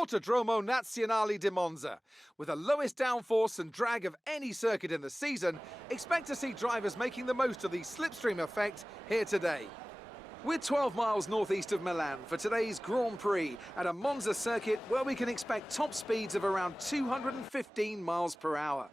Autodromo Nazionale di Monza. With the lowest downforce and drag of any circuit in the season, expect to see drivers making the most of the slipstream effect here today. We're 12 miles northeast of Milan for today's Grand Prix at a Monza circuit where we can expect top speeds of around 215 miles per hour.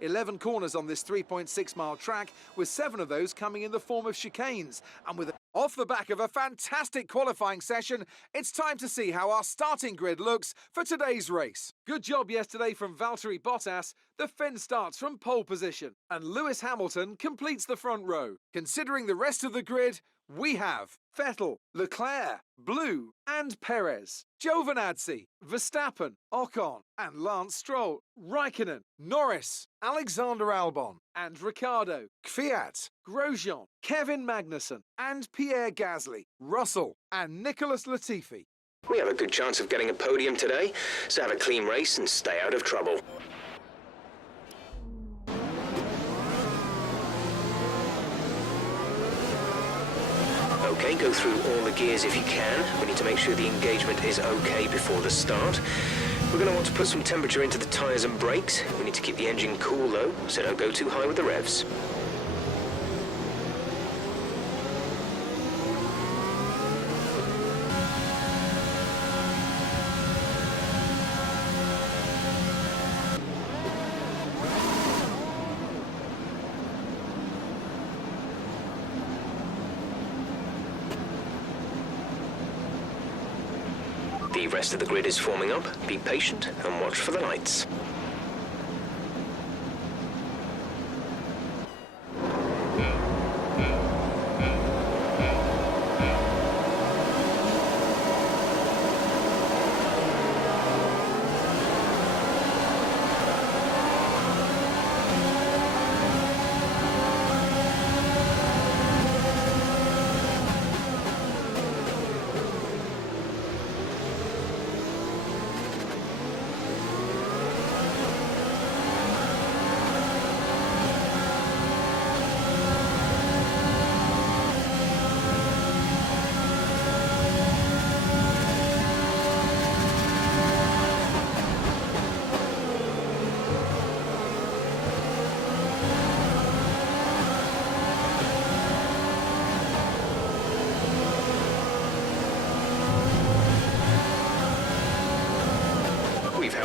11 corners on this 3.6-mile track, with 7 of those coming in the form of chicanes. And with off the back of a fantastic qualifying session, it's time to see how our starting grid looks for today's race. Good job yesterday from Valtteri Bottas. The Finn starts from pole position, and Lewis Hamilton completes the front row. Considering the rest of the grid, we have Vettel, Leclerc, Blue and Perez, Giovinazzi, Verstappen, Ocon and Lance Stroll, Raikkonen, Norris, Alexander Albon and Ricciardo, Kvyat, Grosjean, Kevin Magnussen and Pierre Gasly, Russell and Nicholas Latifi. We have a good chance of getting a podium today, so have a clean race and stay out of trouble. Okay, go through all the gears if you can. We need to make sure the engagement is okay before the start. We're going to want to put some temperature into the tyres and brakes. We need to keep the engine cool though, so don't go too high with the revs. The rest of the grid is forming up. Be patient and watch for the lights.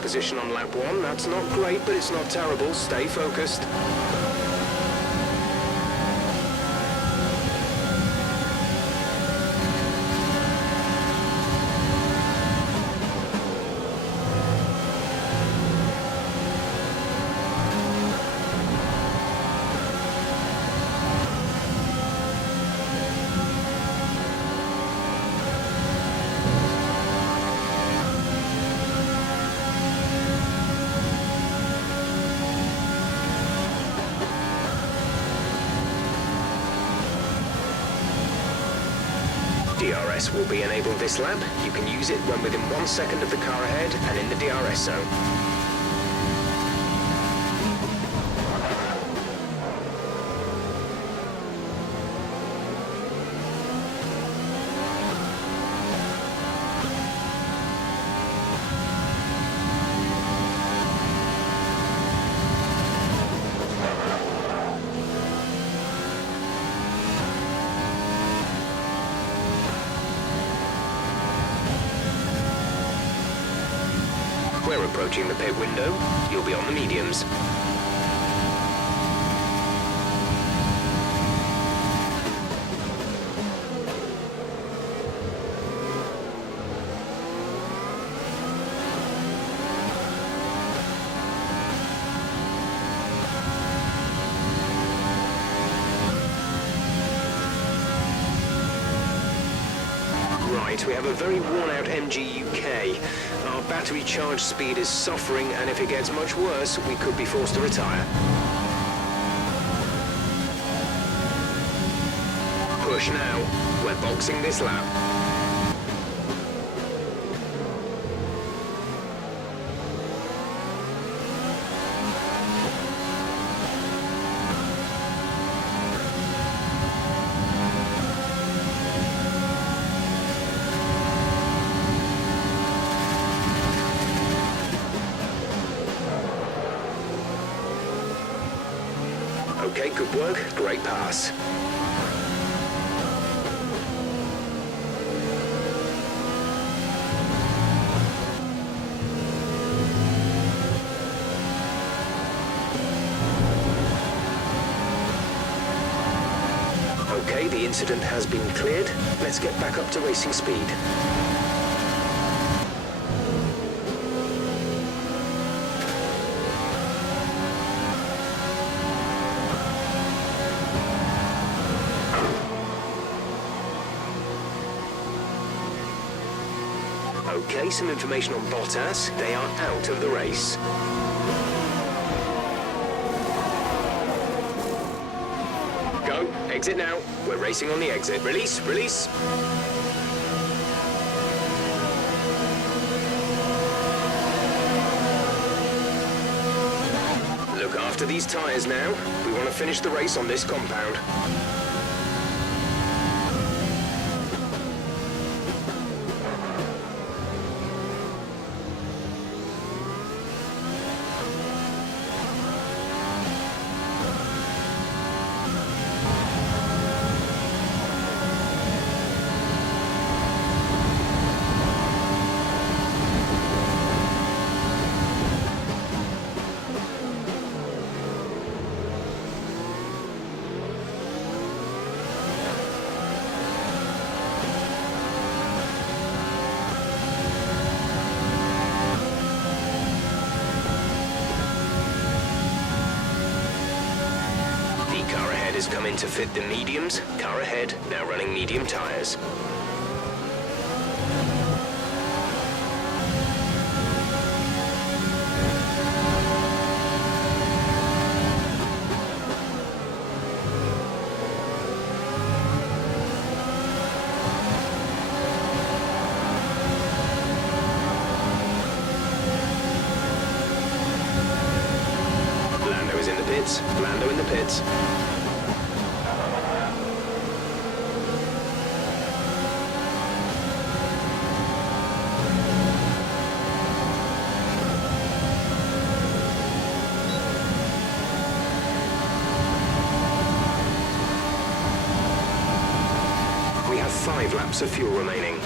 Position on lap 1, that's not great, but it's not terrible. Stay focused. DRS will be enabled this lap. You can use it when within 1 second of the car ahead and in the DRS zone. We're approaching the pit window. You'll be on the mediums. Right, we have a very worn-out MG UK. Our battery charge speed is suffering, and if it gets much worse, we could be forced to retire. Push now. We're boxing this lap. Okay, good work. Great pass. Okay, the incident has been cleared. Let's get back up to racing speed. Okay, some information on Bottas. They are out of the race. Go. Exit now. We're racing on the exit. Release, release. Look after these tyres now. We want to finish the race on this compound. Has come in to fit the mediums. Car ahead, now running medium tyres. Lando is in the pits. Lando in the pits. We have 5 laps of fuel remaining.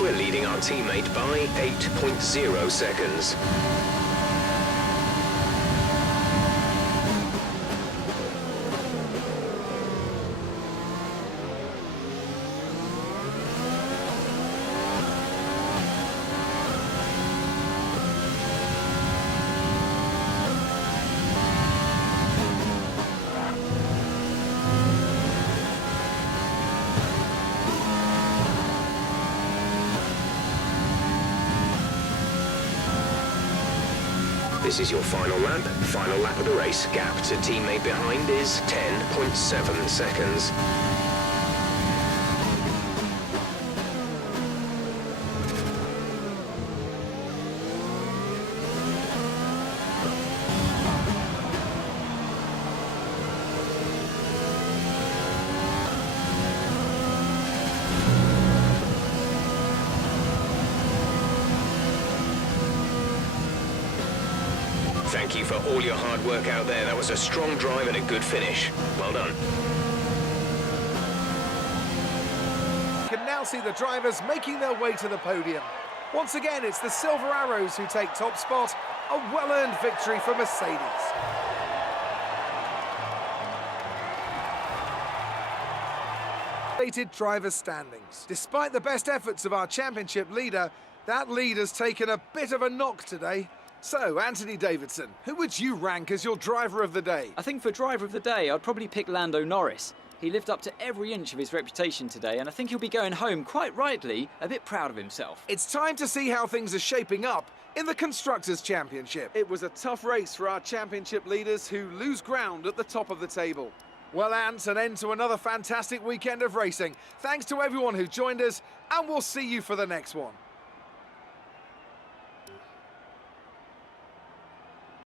We're leading our teammate by 8.0 seconds. This is your final lap of the race. Gap to teammate behind is 10.7 seconds. Thank you for all your hard work out there. That was a strong drive and a good finish. Well done. You can now see the drivers making their way to the podium. Once again, it's the Silver Arrows who take top spot. A well-earned victory for Mercedes. Driver standings. Despite the best efforts of our championship leader, that lead has taken a bit of a knock today. So, Anthony Davidson, who would you rank as your driver of the day? I think for driver of the day, I'd probably pick Lando Norris. He lived up to every inch of his reputation today, and I think he'll be going home, quite rightly, a bit proud of himself. It's time to see how things are shaping up in the Constructors' Championship. It was a tough race for our championship leaders who lose ground at the top of the table. Well, Ant, an end to another fantastic weekend of racing. Thanks to everyone who joined us, and we'll see you for the next one.